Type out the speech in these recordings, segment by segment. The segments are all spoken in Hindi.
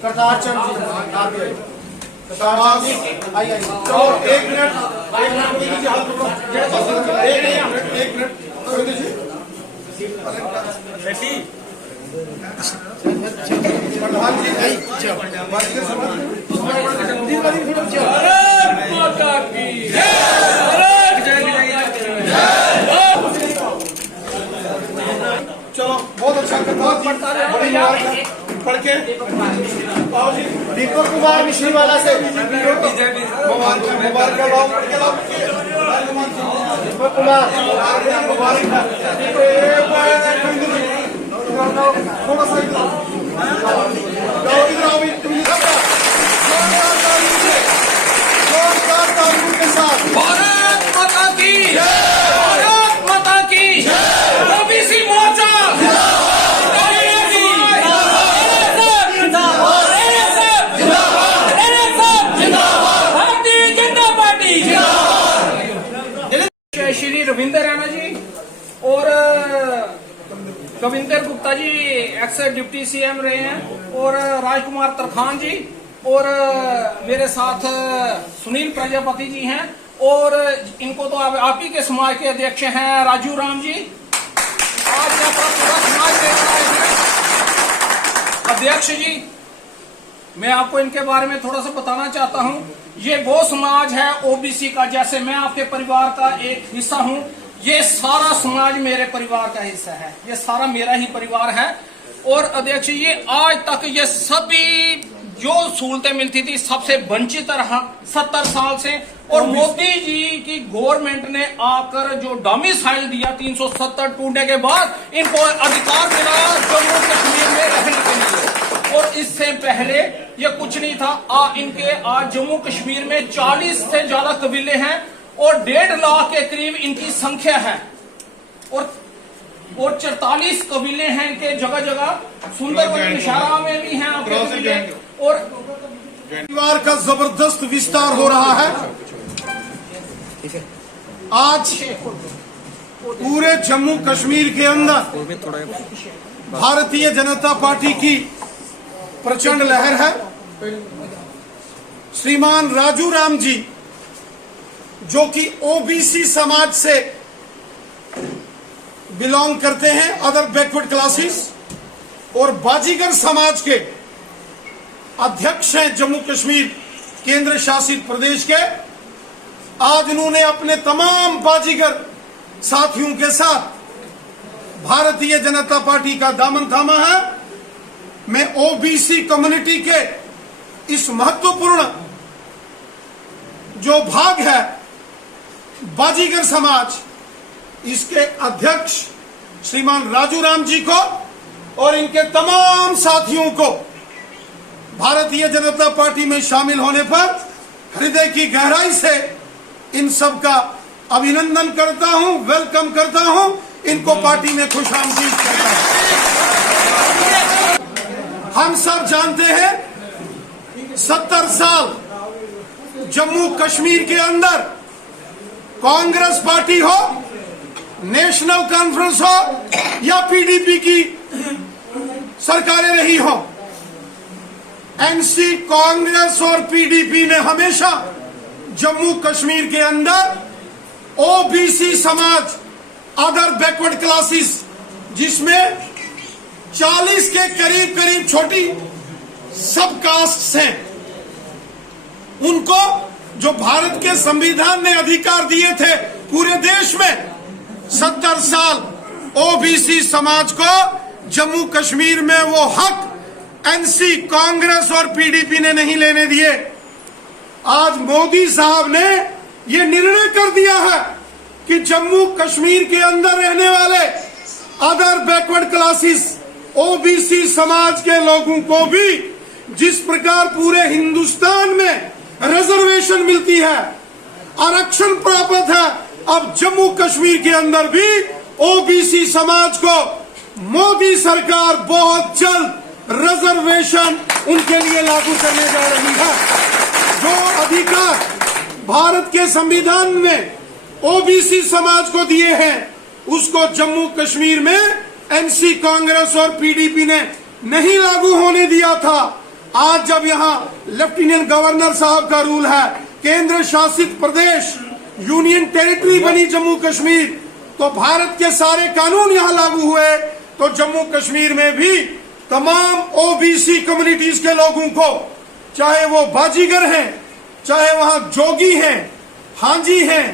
करतार चंद जी आइए। चलो एक मिनट दीजिए, हाथ पकड़ो। एक मिनट दीजिए। प्रधान जी बाजीगर समाज चलो बहुत अच्छा पढ़ के दीपक कुमार मिश्री वाला से मुबारक दीपक कुमार थोड़ा सा के साथ भारत माता की भारत माता की ओबीसी मोर्चा भारतीय जनता पार्टी श्री रविंद्र रैना जी और Kavinder Gupta ji x deputy CM रहे हैं और राजकुमार तरखान जी और मेरे साथ सुनील प्रजापति जी हैं और इनको तो आप ही के समाज के अध्यक्ष हैं राजू राम जी। आज पूरा समाज अध्यक्ष जी, मैं आपको इनके बारे में थोड़ा सा बताना चाहता हूं। ये वो समाज है ओबीसी का, जैसे मैं आपके परिवार का एक हिस्सा हूं, ये सारा समाज मेरे परिवार का हिस्सा है, ये सारा मेरा ही परिवार है। और अध्यक्ष ये आज तक ये सभी जो सहूलतें मिलती थी सबसे वंचित रहा 70 साल से। और मोदी जी की गवर्नमेंट ने आकर जो डोमिसाइल दिया 370 टूटने के बाद इनको अधिकार मिला जम्मू कश्मीर में रहने के लिए। और इससे पहले ये कुछ नहीं था। इनके आज जम्मू कश्मीर में 40 से ज्यादा कबीले हैं और 1.5 लाख के करीब इनकी संख्या है और 44 कबीले हैं इनके जगह जगह। सुंदरबन निशारा में भी हैं आपके कबीले। और परिवार का जबरदस्त विस्तार हो रहा है। आज पूरे जम्मू कश्मीर के अंदर भारतीय जनता पार्टी की प्रचंड लहर है। श्रीमान राजू राम जी जो कि ओबीसी समाज से बिलोंग करते हैं, अदर बैकवर्ड क्लासेस, और बाजीगर समाज के अध्यक्ष हैं जम्मू कश्मीर केंद्र शासित प्रदेश के। आज उन्होंने अपने तमाम बाजीगर साथियों के साथ भारतीय जनता पार्टी का दामन थामा है। मैं ओबीसी कम्युनिटी के इस महत्वपूर्ण जो भाग है बाजीगर समाज, इसके अध्यक्ष श्रीमान राजू राम जी को और इनके तमाम साथियों को भारतीय जनता पार्टी में शामिल होने पर हृदय की गहराई से इन सब का अभिनंदन करता हूं, वेलकम करता हूं, इनको पार्टी में खुशामदीद करता हूं। हम सब जानते हैं 70 साल जम्मू कश्मीर के अंदर कांग्रेस पार्टी हो, नेशनल कॉन्फ्रेंस हो या पीडीपी की सरकारें रही हो, एनसी, कांग्रेस और पीडीपी ने हमेशा जम्मू कश्मीर के अंदर ओबीसी समाज, अदर बैकवर्ड क्लासेस, जिसमें 40 के करीब छोटी सब कास्ट हैं, उनको जो भारत के संविधान ने अधिकार दिए थे पूरे देश में, 70 साल ओबीसी समाज को जम्मू कश्मीर में वो हक एनसी, कांग्रेस और पीडीपी ने नहीं लेने दिए। आज मोदी साहब ने ये निर्णय कर दिया है कि जम्मू कश्मीर के अंदर रहने वाले अदर बैकवर्ड क्लासेस ओबीसी समाज के लोगों को भी जिस प्रकार पूरे हिंदुस्तान में रिजर्वेशन मिलती है, आरक्षण प्राप्त है, अब जम्मू कश्मीर के अंदर भी ओबीसी समाज को मोदी सरकार बहुत जल्द रिजर्वेशन उनके लिए लागू करने जा रही है। जो अधिकार भारत के संविधान ने ओबीसी समाज को दिए हैं, उसको जम्मू कश्मीर में एनसी कांग्रेस और पीडीपी ने नहीं लागू होने दिया था। आज जब यहाँ लेफ्टिनेंट गवर्नर साहब का रूल है, केंद्र शासित प्रदेश, यूनियन टेरिटरी बनी जम्मू कश्मीर, तो भारत के सारे कानून यहाँ लागू हुए, तो जम्मू कश्मीर में भी तमाम ओबीसी कम्युनिटीज के लोगों को, चाहे वो बाजीगर हैं, चाहे वहां जोगी हैं, हांजी हैं,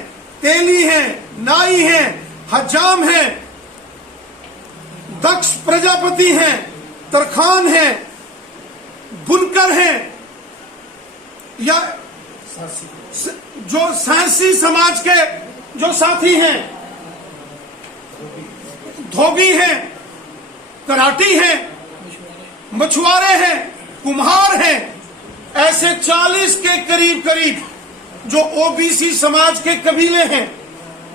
तेली हैं, नाई हैं, हजाम हैं, दक्ष प्रजापति हैं, तरखान हैं, बुनकर हैं, या जो साहसी समाज के जो साथी हैं, धोबी हैं, कराटी हैं, मछुआरे हैं, कुम्हार हैं, ऐसे 40 के करीब करीब जो ओबीसी समाज के कबीले हैं,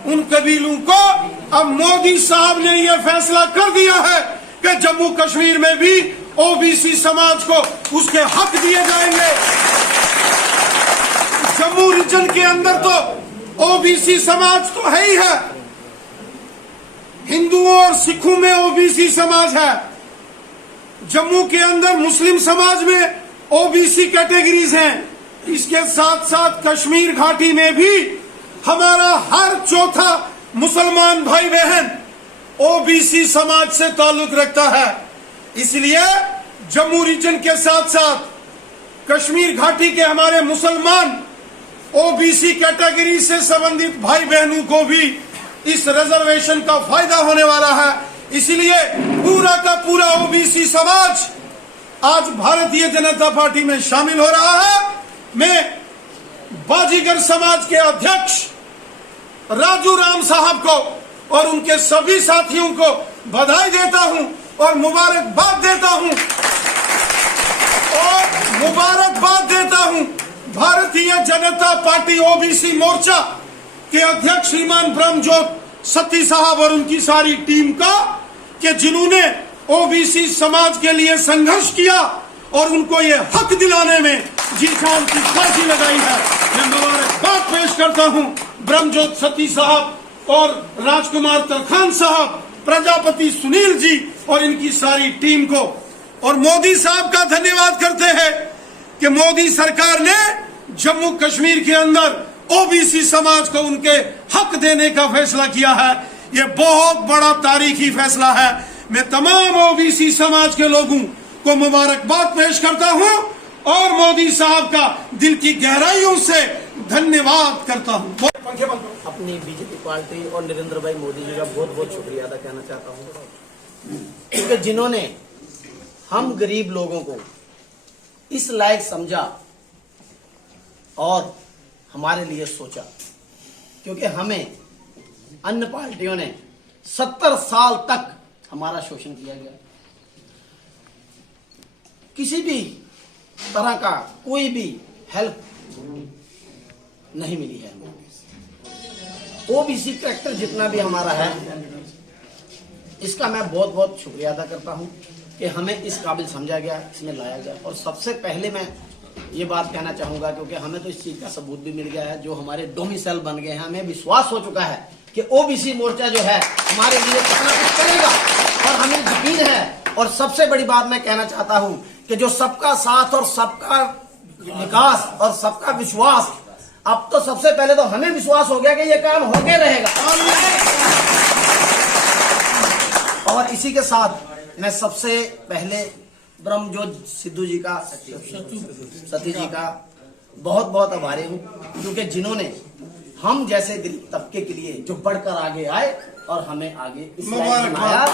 उन कबीलों को अब मोदी साहब ने यह फैसला कर दिया है कि जम्मू कश्मीर में भी ओबीसी समाज को उसके हक दिए जाएंगे। जम्मू रीजन के अंदर तो ओबीसी समाज तो है ही है, हिंदुओं और सिखों में ओबीसी समाज है, जम्मू के अंदर मुस्लिम समाज में ओबीसी कैटेगरीज हैं, इसके साथ साथ कश्मीर घाटी में भी हमारा हर चौथा मुसलमान भाई बहन ओबीसी समाज से ताल्लुक रखता है। इसलिए जम्मू रीजन के साथ साथ कश्मीर घाटी के हमारे मुसलमान ओबीसी कैटेगरी से संबंधित भाई बहनों को भी इस रिजर्वेशन का फायदा होने वाला है। इसलिए पूरा का पूरा ओबीसी समाज आज भारतीय जनता पार्टी में शामिल हो रहा है। मैं बाजीगर समाज के अध्यक्ष राजू राम साहब को और उनके सभी साथियों को बधाई देता हूं और मुबारकबाद देता हूं भारतीय जनता पार्टी ओबीसी मोर्चा के अध्यक्ष श्रीमान ब्रह्मजोत सती साहब और उनकी सारी टीम का, कि जिन्होंने ओबीसी समाज के लिए संघर्ष किया और उनको ये हक दिलाने में जी जान की बाजी लगाई है। मैं मुबारकबाद पेश करता हूं ब्रह्मजोत सती साहब और राजकुमार तरखान साहब, प्रजापति सुनील जी और इनकी सारी टीम को, और मोदी साहब का धन्यवाद करते हैं कि मोदी सरकार ने जम्मू कश्मीर के अंदर ओबीसी समाज को उनके हक देने का फैसला किया है। ये बहुत बड़ा तारीखी फैसला है। मैं तमाम ओबीसी समाज के लोगों को मुबारकबाद पेश करता हूं और मोदी साहब का दिल की गहराइयों से धन्यवाद करता हूं। अपनी बीजेपी पार्टी और नरेंद्र भाई मोदी जी का बहुत बहुत शुक्रिया अदा करना चाहता हूं, क्योंकि जिन्होंने हम गरीब लोगों को इस लायक समझा और हमारे लिए सोचा, क्योंकि हमें अन्य पार्टियों ने 70 साल तक हमारा शोषण किया गया, किसी भी तरह का कोई भी हेल्प नहीं मिली है। ओबीसी कैरेक्टर जितना भी हमारा है, इसका मैं बहुत बहुत शुक्रिया अदा करता हूं कि हमें इस काबिल समझा गया, इसमें लाया गया। और सबसे पहले मैं ये बात कहना चाहूंगा, क्योंकि हमें तो इस चीज का सबूत भी मिल गया है, जो हमारे डोमिसाइल बन गए हैं, हमें विश्वास हो चुका है कि ओबीसी मोर्चा जो है हमारे लिए कितना कुछ करेगा और हमें यकीन है। और सबसे बड़ी बात मैं कहना चाहता हूं कि जो सबका साथ और सबका विकास और सबका विश्वास, अब तो सबसे पहले तो हमें विश्वास हो गया कि ये काम होके रहेगा। और इसी के साथ मैं सबसे पहले ब्रह्मजोत सिद्धू जी का, सती जी का बहुत बहुत आभारी हूं, क्योंकि जिन्होंने हम जैसे गरीब तबके के लिए जो बढ़कर आगे आए और हमें आगे इस लायक बनाया।